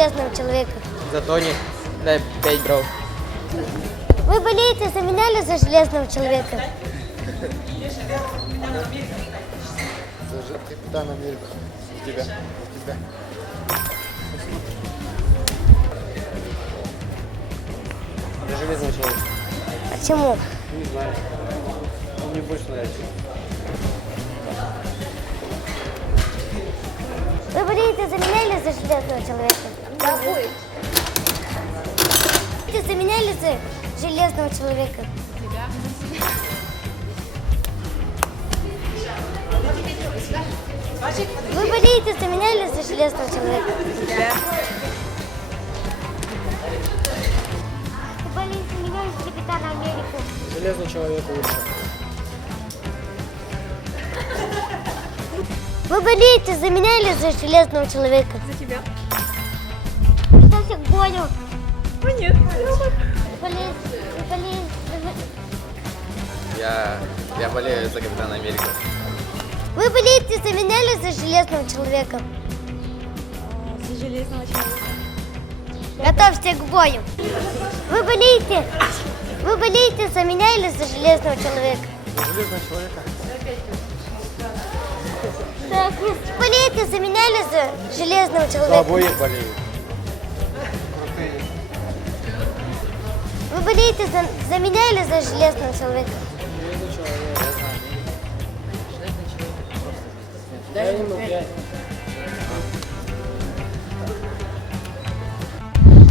Железного Человека? За Тони. Дай 5 дров. Вы болеете за меня или за Железного Человека? За Капитана Америку. За тебя. За тебя. За Железного Человека. Почему? Не знаю. Мне больше нравится. Вы болеете за меня или за Железного Человека? За обоих. Болеете за меня или за Железного Человека? Вы болеете за меня или за Железного Человека? Вы болеете за меня или за Капитана Америку? Железный человек лучше. Вы болеете за меня или за Железного Человека? За тебя. Я всех понял. О, нет. Вы болеете Я болею за Капитана Америку. Вы болеете за меня или за Железного Человека? За Железного Человека. Готовься к бою. Вы болеете за меня или за Железного Человека? За Железного Человека. Так, вы болеете за меня или за Железного За Человека? обоих болею. Вы болеете за меня или за Железного Человека? Дай ему 5.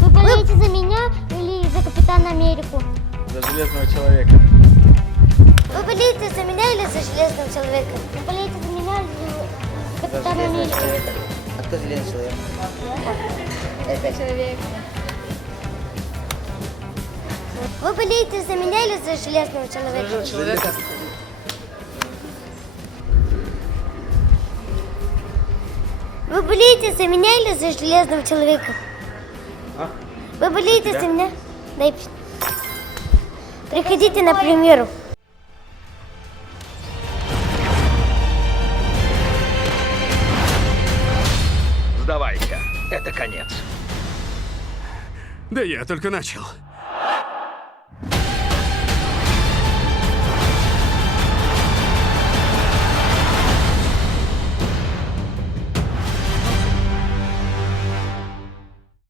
Вы болеете за меня или за Капитана Америку? За Железного Человека. Вы болеете за меня или за Железного Человека? Вы болеете за меня или за Капитана Америку? А кто Железный Человек? Человек. Вы болеете за меня или за Железного Человека? Человека. Вы болеете за меня или за Железного Человека? А? Вы болеете за меня? Дай. Приходите на премьеру. Сдавайся, это конец. Да я только начал.